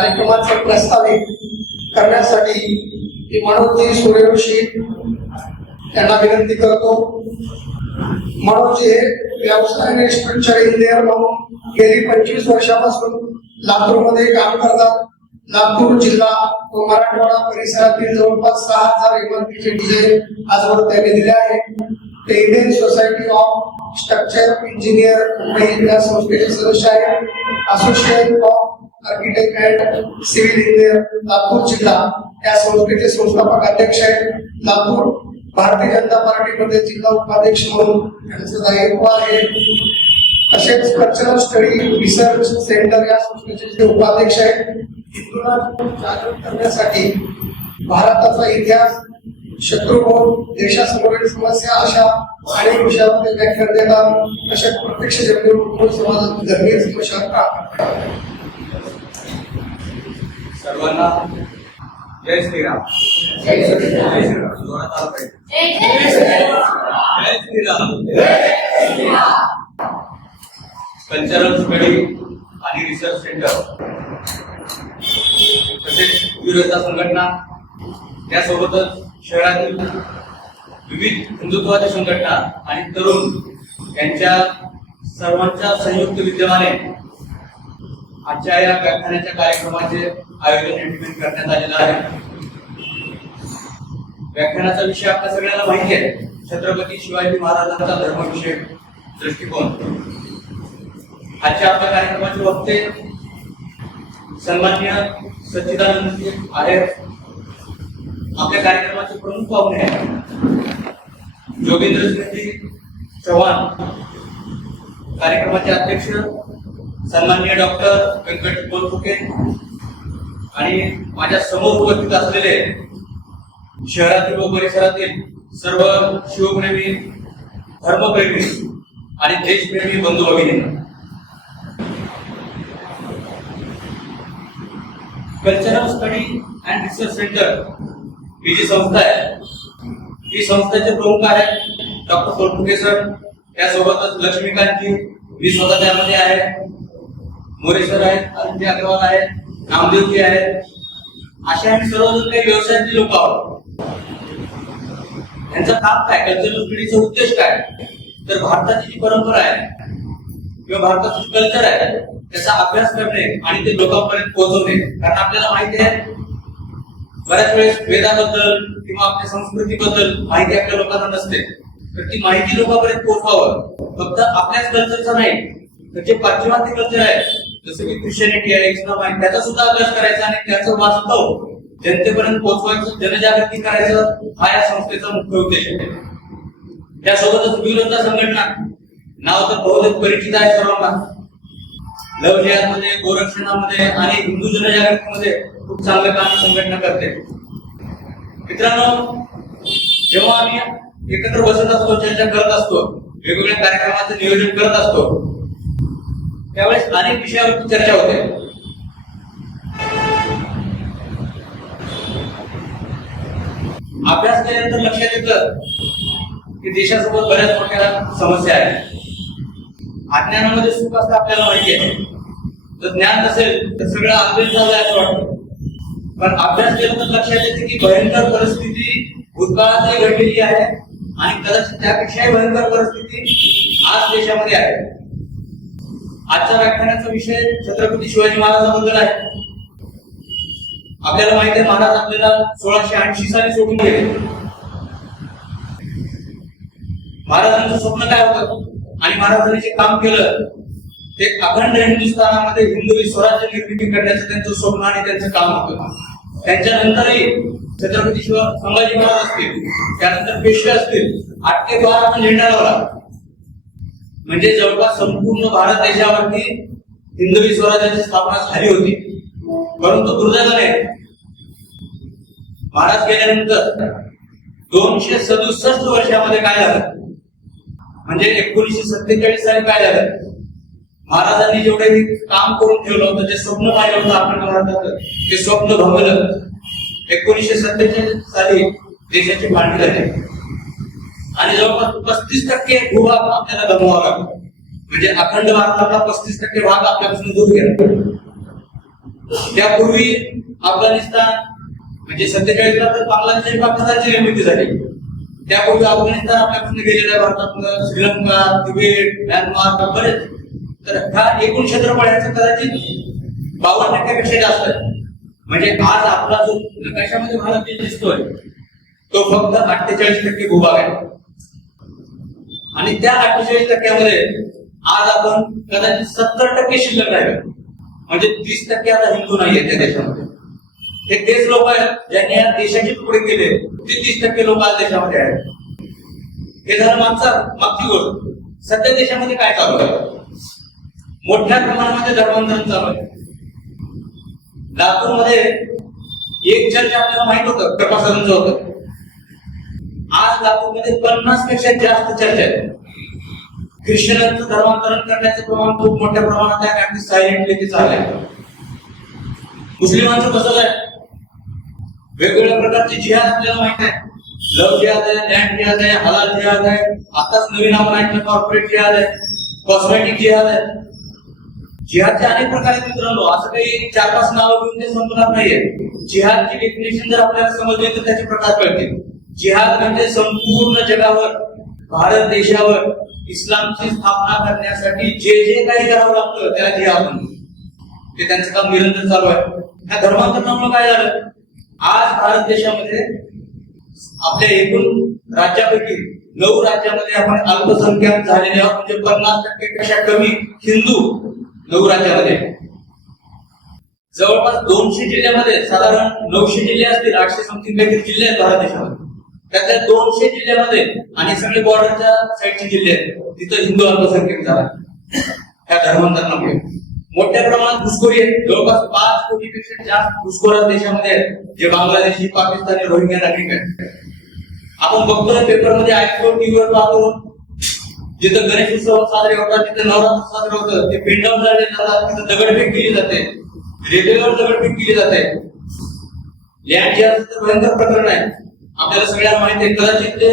कार्यक्रमाचं प्रस्तावित करण्यासाठी मी मनोजी सूर्यवंशी यांना विनंती करतो. मनोजी हे व्यवसायाने स्ट्रक्चर इंजिनियर म्हणून गेली 25 वर्षापासून लातूरमध्ये काम करतात. लातूर जिल्हा व मराठवाडा परिसरातील जवळपास 6000 इमारतीचे डिझाईन आजवर त्यांनी दिले आहे. ते Indian society of structure engineer Mumbai या संस्थेचे सदस्य आहेत. Association of architect and civil engineer Latur जिल्हा या संस्थेचे संस्थापक अध्यक्ष आहेत. लातूर भारतीय जनता पार्टीमध्ये जिल्हा उपाध्यक्ष म्हणून त्यांचं दायित्व आहे. तसेच कल्चरल स्टडी रिसर्च सेंटर या संस्थेचे जे उपाध्यक्ष आहेत. हिंदूंना जागृत करण्यासाठी भारताचा इतिहास, शत्रुभोग, देशासमोरील समस्या अशा अनेक विषयावर ते व्याख्यान देतात. अशा प्रत्यक्ष जनतेवर समाजातील गंभीर समस्या सर्वांना जय श्रीराम. जय श्रीराम. जय श्रीराम. जय श्रीराम. कल्चरल स्टडी आणि रिसर्च सेंटर तसेच विरोधा संघटना त्यासोबतच शहरातील विविध हिंदुत्वाच्या संघटना आणि तरुण यांच्या सर्वांच्या संयुक्त विद्यमाने आजच्या या व्याख्यानाच्या कार्यक्रमाचे आयोजन या ठिकाणी करण्यात आलेलं आहे. व्याख्यानाचा विषय आपल्या सगळ्यांना माहिती आहे, छत्रपती शिवाजी महाराजांचा धर्मविषयक दृष्टिकोन. आजच्या आपल्या कार्यक्रमाचे वक्ते सन्माननीय सच्चिदानंद आहेत. आपल्या कार्यक्रमाचे प्रमुख पाहुणे आहेत जोगेंद्रसिंहजी चव्हाण, कार्यक्रमाचे अध्यक्ष सन्माननीय डॉक्टर व्यंकट गोलफुके, आणि माझ्या समोर उपस्थित असलेले शहरातील व परिसरातील सर्व शिवप्रेमी, धर्मप्रेमी आणि देशप्रेमी बंधू भगिनी. Cultural study and research centre ही जी संस्था आहे, ही संस्थेचे प्रमुख आहेत डॉक्टर गोलफुके सर, त्यासोबतच लक्ष्मीकांतजी, मी स्वतः त्यामध्ये आहे, मोरे सर आहेत, अरुणजी अग्रवाल आहेत, नामदेवजी आहेत. अशा आम्ही सर्वजण काही व्यवसायातील लोक आहोत. यांचं काम काय, कल्चरल स्टडीचा उद्देश काय, तर भारताची जी परंपरा आहे किंवा भारताचं जे कल्चर आहे त्याचा अभ्यास करणे आणि ते लोकांपर्यंत पोहोचवणे. कारण आपल्याला माहिती आहे बऱ्याच वेळेस वेदाबद्दल किंवा आपल्या संस्कृतीबद्दल माहिती आपल्या लोकांना नसते, तर ती माहिती लोकांपर्यंत पोहोचवावं. फक्त आपल्याच कल्चरचा नाही तर जे पाश्चिमात्य कल्चर आहे जसं की ख्रिश्चनिटी आहे, इस्लाम आहे, त्याचा सुद्धा अभ्यास करायचा आणि त्याचं वास्तव जनतेपर्यंत पोहोचवायचं, जनजागृती करायचं, हा या संस्थेचा मुख्य उद्देश आहे. त्यासोबतच विरोधा संघटना, नाव तर बहुतेक परिचित आहे सर्वांना. लव जिहादमध्ये, गोरक्षणामध्ये आणि हिंदू जनजागृतीमध्ये खूप चांगलं काम संघटना करते. मित्रांनो, जेव्हा आम्ही एकत्र बसत असतो, चर्चा करत असतो, वेगवेगळ्या कार्यक्रमाचं नियोजन करत असतो, त्यावेळेस अनेक विषयावरती चर्चा होते. अभ्यास केल्यानंतर लक्षात येतं की देशासोबत बऱ्याच मोठ्या समस्या आहेत. अज्ञानामध्ये सुख असतं आपल्याला माहिती आहे, जर ज्ञान नसेल तर सगळं अभ्यास झालाय असं वाटतं. पण अभ्यास केल्यानंतर लक्षात येते की भयंकर परिस्थिती भूतकाळातही घडलेली आहे आणि कदाचित त्यापेक्षाही भयंकर परिस्थिती आज देशामध्ये आहे. आजच्या व्याख्यानाचा विषय छत्रपती शिवाजी महाराजांबद्दल आहे. आपल्याला माहिती आहे महाराज आपल्याला 1680 साली सोडून गेले. महाराजांचं स्वप्न काय होतं आणि महाराजांनी जे काम केलं ते अखंड हिंदुस्थानामध्ये हिंदवी स्वराज्य निर्मिती करण्याचं त्यांचं स्वप्न आणि त्यांचं काम होतं. त्यांच्यानंतरही छत्रपती संभाजी महाराज असतील, त्यानंतर पेशवे असतील, 8 ते 12 आपण झेंडा लावला. म्हणजे जवळपास संपूर्ण भारत देशावरती हिंदवी स्वराज्याची स्थापना झाली होती. परंतु दुर्दैवाने महाराज गेल्यानंतर 267 वर्षामध्ये काय झालं, म्हणजे 1947 साली काय झालं, महाराजांनी जेवढे काम करून ठेवलं होतं, जे स्वप्न पाहिलं होतं आपण भारताचं, ते स्वप्न भंगलं. 1947 साली देशाची फाळणी झाली आणि जवळपास 35% भूभाग आपल्याला गमवावा लागतो. म्हणजे अखंड भारतातला 35% भाग आपल्यापासून दूर गेला. त्यापूर्वी अफगाणिस्तान म्हणजे 47ला तर बांगलादेश आणि पाकिस्तानची निर्मिती झाली. त्यापूर्वी अफगाणिस्तान आपल्यापासून गेलेलं आहे, भारतातलं श्रीलंका, तिबेट, म्यानमार बरेच. तर ह्या एकूण क्षेत्रफळ याचं कदाचित 52% जास्त आहे. म्हणजे आज आपला जो नकाशामध्ये भारत देश दिसतोय तो फक्त 48% भूभाग आहे. आणि त्या 48%मध्ये आज आपण कदाचित 70% शिल्लक राहिलो. म्हणजे 30% आता हिंदू नाहीये त्या देशामध्ये. हे तेच लोक आहेत ज्यांनी या देशाचे तुकडे केले, ते 30% लोक आज देशामध्ये आहेत. हे झालं मागची गोष्ट. सध्या देशामध्ये काय चालू आहे? मोठ्या प्रमाणामध्ये धर्मांतरण चालू आहे. लातूरमध्ये एक चर्च आपल्याला माहित होतं, कृपासदनचं होतं. आज लातूरमध्ये 50 पेक्षा जास्त चर्च आहेत. ख्रिश्चनांचं धर्मांतरण करण्याचं प्रमाण खूप मोठ्या प्रमाणात आहे, अगदी सायलेंटली ते चाललंय. मुस्लिमांचं कसं आहे, वेगवेगळ्या प्रकारची जिहाद आपल्याला माहित आहे. लव्ह जिहाद आहे, लँड जिहाद आहे, हलाल जिहाद आहे. आताच नवीन आपण ऐकलं कॉर्पोरेट जिहाद आहे, कॉस्मेटिक जिहाद आहे. जिहादचे अनेक प्रकार आहेत मित्रांनो. असं काही 4-5 नावं घेऊन ते संपणार नाहीये. जिहादची डेफिनेशन जर आपल्याला समजली तर त्याचे प्रकार कळतील. जिहाद म्हणजे संपूर्ण जगावर, भारत देशावर इस्लामची स्थापना करण्यासाठी जे जे काही करावं लागतं त्याला जिहाद म्हणतात. ते त्यांचं काम निरंतर चालू आहे. ह्या धर्मांतरणामुळे काय झालं, आज भारत देशामध्ये आपल्या एकूण राज्यापैकी 9 राज्यामध्ये आपण अल्पसंख्याक झालेले आहोत. म्हणजे 50% पेक्षा कमी हिंदू 9 राज्यामध्ये. जवळपास 200 जिल्ह्यामध्ये, साधारण 900 जिल्हे असतील, 800 समथिंग काहीतरी जिल्हे आहेत भारत देशामध्ये. त्यातल्या 200 जिल्ह्यामध्ये आणि सगळे बॉर्डरच्या साईडचे जिल्हे आहेत, तिथं हिंदू अल्पसंख्याक झाला ह्या धर्मांतरणामुळे. मोठ्या प्रमाणात घुसखोरी आहे. जवळपास 5 कोटीपेक्षा जास्त घुसखोर देशामध्ये आहेत, जे बांगलादेशी, पाकिस्तानी, रोहिंग्या नागरिक आहेत. आपण बघतोय पेपरमध्ये, ऐकतो, टीव्हीवर पाहतो, जिथं गणेश उत्सव साजरे होतात, जिथं नवरात्र साजरे होतं, ते पिंडम झाले जातात, तिथं दगडफेक केली जाते, रेल्वेवर दगडफेक केली जाते. लँड जिहादचं तर भयंकर प्रकरण आहे, आपल्याला सगळ्यांना माहिती आहे. कदाचित ते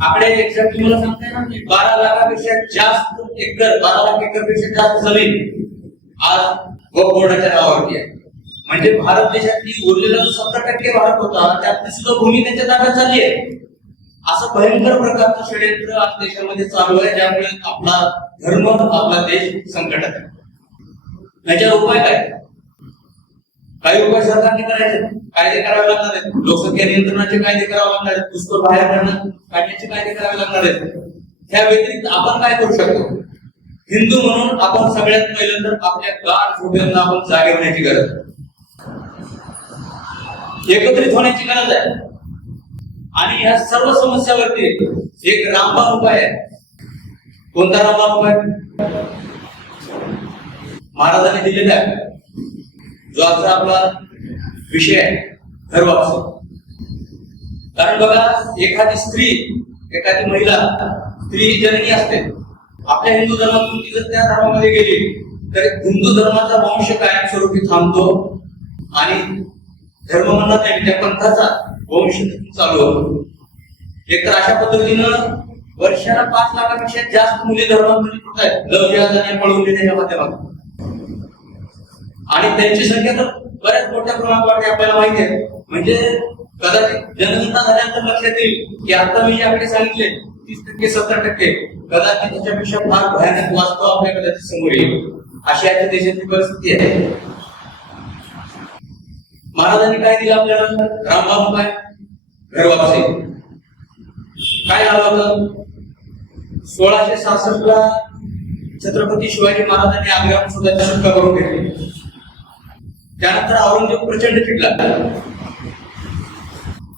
आकडे एक्झॅक्टली मला सांगता येणार नाही. 12 लाखापेक्षा जास्त एकर, 12 लाख एकरपेक्षा जास्त जमीन आज वक्फ बोर्डाच्या नावावरती आहे. म्हणजे भारत देशातली उरलेला जो 70% भारत होता, त्यातली सुद्धा भूमी त्यांच्या ताब्यात झाली आहे. असं भयंकर प्रकारचं षडयंत्र आज देशामध्ये चालू आहे, ज्यामुळे आपला धर्म, आपला देश संकटात आहे. याच्यावर उपाय काय? काही उपाय सरकारने करायचे, कायदे करावे लागणार आहेत. लोकसंख्या नियंत्रणाचे कायदे करावे लागणार आहेत. घुसखोर बाहेर काढण्याचे कायदे करावे लागणार आहेत. त्या व्यतिरिक्त आपण काय करू शकतो? हिंदू म्हणून आपण सगळ्यात पहिल्यांदा आपल्या गाढ झोपेंना आपण जागे होण्याची गरज आहे, एकत्रित होण्याची गरज आहे. आणि ह्या सर्व समस्यावरती एक रामबाण उपाय आहे. कोणता रामबाण उपाय? महाराजांनी दिलेला आहे, जो आजचा आपला विषय आहे, घर वापसी. कारण बघा, एखादी स्त्री, एखादी महिला, स्त्री ही जननी असते. आपल्या हिंदू धर्मातून ती जर त्या धर्मामध्ये गेली तर हिंदू धर्माचा वंश कायमस्वरूपी थांबतो आणि धर्म म्हणत नाही, त्या पंथाचा वंश चालू होतो. एकतर अशा पद्धतीनं वर्षाला 5 लाखापेक्षा जास्त मुली धर्मांतरित होत आहेत, लव्ह जिहादाने पळवून देण्याच्या माध्यमातून. आणि त्यांची संख्या तर बऱ्याच मोठ्या प्रमाणात वाढते, आपल्याला माहिती आहे. म्हणजे कदाचित जनगणना झाल्यानंतर लक्षात येईल की आता मी जे आकडे सांगितले 30%, 70%, कदाचित त्याच्यापेक्षा फार भयानक वास्तव आपल्या कदाचित समोर येईल. अशी आजच्या देशाची परिस्थिती आहे. महाराजांनी काय दिलं आपल्याला? रामबाण उपाय, घर वापसी. काय झालं होतं? 1666ला छत्रपती शिवाजी महाराजांनी आग्र्याहून स्वतःची सुटका करून घेतली. त्यानंतर औरंगजेब प्रचंड चिडला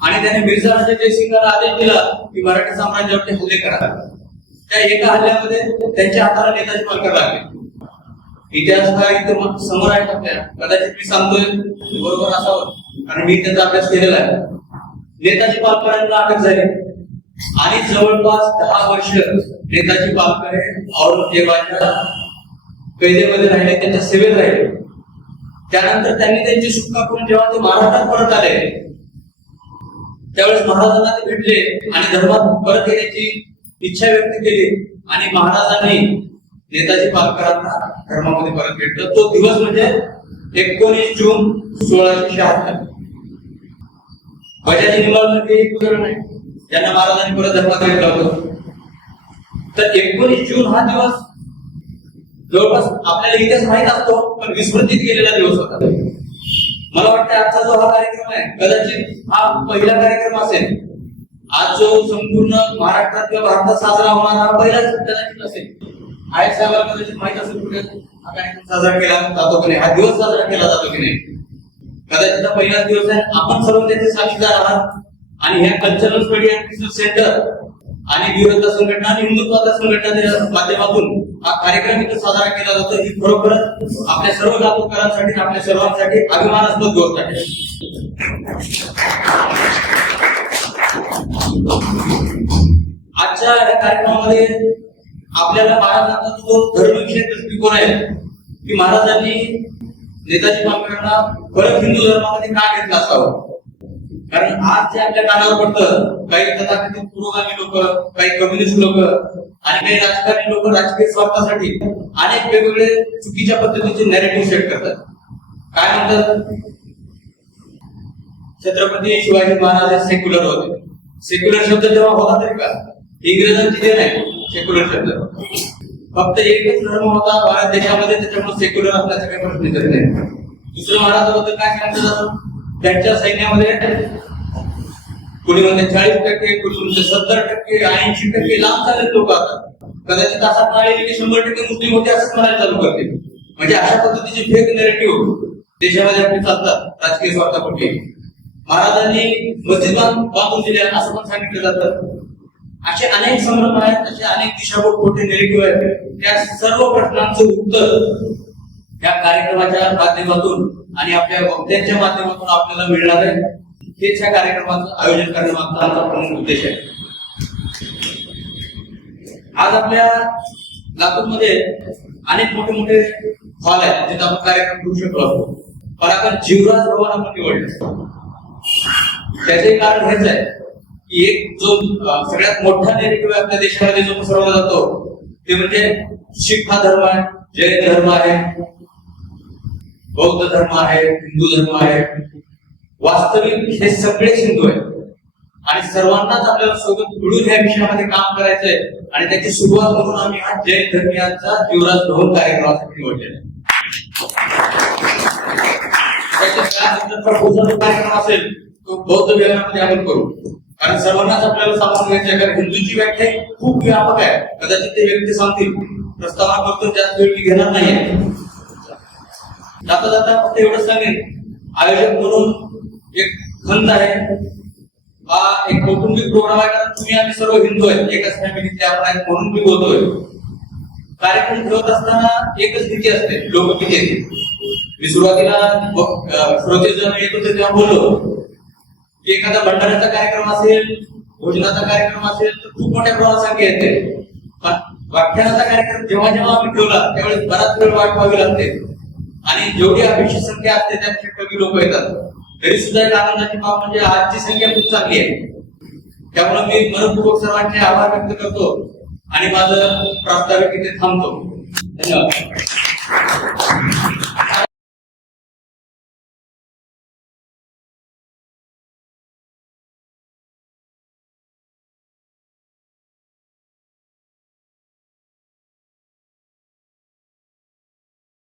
आणि त्याने मिर्झा राजा जयसिंगला आदेश दिला की मराठी साम्राज्यावरती हल्ले करा. त्या एका हल्ल्यामध्ये त्यांच्या हाताला नेताजी पालकर लागले. इतिहासकार इथं समोर आहेत आपल्या, कदाचित मी सांगतोय बरोबर असावं कारण मी त्याचा अभ्यास केलेला आहे. नेताजी पालकरांना अटक झाली आणि जवळपास 10 वर्ष नेताजी पालकर औरंगजेबाच्या कैदेमध्ये राहिले, त्यांच्या सेवेत राहिले. त्यानंतर त्यांनी त्यांची सुटका करून जेव्हा ते महाराष्ट्रात परत आले त्यावेळेस महाराजांना ते भेटले आणि धर्मात परत येण्याची इच्छा व्यक्त केली आणि महाराजांनी नेताजी पालकरांना धर्मामध्ये परत भेटलं. तो दिवस म्हणजे 19 जून 1676 बजाजी निंबाळकर एक उदाहरण आहे ज्यांना महाराजांनी परत धर्मात घेतलं होतं. तर 19 जून हा दिवस जवळपास आपल्याला इतिहास माहित असतो पण विस्मृतीत गेलेला दिवस होता. मला वाटतं आजचा जो हा कार्यक्रम आहे कदाचित हा पहिला कार्यक्रम असेल. आज जो संपूर्ण महाराष्ट्रात किंवा भारतात साजरा होणारा हा पहिलाच कदाचित असेल. आय साहेबांना कदाचित माहित असेल कुठे हा कार्यक्रम साजरा केला जातो की नाही, हा दिवस साजरा केला जातो की नाही. कदाचित हा पहिलाच दिवस आहे. आपण सर्व त्याचे साक्षीदार आहात आणि ह्या cultural study and research centre आणि विरोध संघटना आणि हिंदुत्वाच्या संघटनेच्या माध्यमातून हा कार्यक्रम इथे साजरा केला जातो. ही खरोखरच आपल्या सर्व लातूरकरांसाठी आपल्या सर्वांसाठी अभिमानास्पद गोष्ट आहे. आजच्या या कार्यक्रमामध्ये आपल्याला महाराजांचा जो धर्मविषयक दृष्टिकोन आहे की महाराजांनी नेताजी आंबेडकरांना परत हिंदू धर्मामध्ये का घेतलं असावं. कारण आज जे आपल्या कानावर पडतं काही तथाकथित पुरोगामी लोक, काही कम्युनिस्ट लोक आणि काही राजकारणी लोक राजकीय स्वार्थासाठी अनेक वेगवेगळे चुकीच्या पद्धतीचे नॅरेटिव्ह सेट करतात. काय म्हणतात, छत्रपती शिवाजी महाराज हे सेक्युलर होते. सेक्युलर शब्द जेव्हा होता तरी का इंग्रजांची देण आहे सेक्युलर शब्द. फक्त एकच धर्म होता भारत देशामध्ये त्याच्यामुळे सेक्युलर असल्याचा काही प्रश्न येत नाही. दुसरं महाराजांबद्दल काय सांगितलं जातं, त्यांच्या सैन्यामध्ये कुणी म्हणते 40%, कुणी म्हणते 70%, 80% लांब चाललेले लोक असतात. कदाचित असा काळ येईल की 100% मुस्लिम होते असंच म्हणायला चालू करते. म्हणजे अशा पद्धतीचे फेक नेरेटिव्ह देशामध्ये आपले चालतात राजकीय स्वार्थापोटी. महाराजांनी मस्जिद बांधून दिल्या असं पण सांगितलं जातं. असे अनेक संभ्रम आहेत, असे अनेक दिशाभूल खोटे नेरेटिव्ह आहेत. त्या सर्व प्रश्नांचं उत्तर या कार्यक्रमाच्या माध्यमातून आणि आपल्या वक्त्यांच्या माध्यमातून आपल्याला मिळणार आहे. हेच या कार्यक्रमाचं आयोजन करण्यामागचा आमचा प्रमुख उद्देश आहे. आज आपल्या लातूरमध्ये अनेक मोठे मोठे हॉल आहेत जिथे आपण कार्यक्रम करू शकलो असतो. पण आपण जीवराज भवन आपण निवडलं. त्याचे कारण हेच आहे की एक जो सगळ्यात मोठा नेरेटिव्ह आपल्या देशामध्ये जो पसरवला जातो ते म्हणजे शीख हा धर्म आहे, जैन धर्म आहे, बौद्ध धर्म आहे, हिंदू धर्म आहे. वास्तविक हे सगळेच हिंदू आहेत आणि सर्वांनाच आपल्याला सोबत मिळून या विषयामध्ये काम करायचंय आणि त्याची सुरुवात म्हणून आम्ही हा जैन धर्मियांचा जीवराज भवन कार्यक्रमासाठी निवडलेला आहे. कार्यक्रम असेल तो बौद्ध विहारामध्ये आपण करू कारण सर्वांनाच आपल्याला सामावून घ्यायचं आहे. कारण हिंदूची व्याख्या खूप व्यापक आहे. कदाचित ते व्यक्ती सांगतील प्रस्तावना करतो जास्त वेळ मी घेणार नाहीये. जाता जाता फक्त एवढं सांगेन, आयोजक म्हणून एक खंत आहे. हा एक कौटुंबिक प्रोग्राम आहे कारण तुम्ही आम्ही सर्व हिंदू आहेत, एकच फॅमिलीतले आपण आहेत म्हणून मी बोलतोय. कार्यक्रम ठेवत असताना एकच भीती असते, लोक किती येतील. मी सुरुवातीला श्रोते जण येत होते तेव्हा बोललो की एखादा भंडाऱ्याचा कार्यक्रम असेल, भोजनाचा कार्यक्रम असेल तर खूप मोठ्या प्रमाणात संख्या येते. पण व्याख्यानाचा कार्यक्रम जेव्हा जेव्हा आम्ही ठेवला त्यावेळेस बराच वेळ वाट पाहावी लागते आणि जेवढी अपेक्षित संख्या असते त्यापेक्षा कमी लोक येतात. तरी सुद्धा एक आनंदाची बाब म्हणजे आजची संख्या खूप चांगली आहे. त्यामुळे मी मनपूर्वक सर्वांचे आभार व्यक्त करतो आणि माझं प्रास्ताविक इथे थांबतो. धन्यवाद.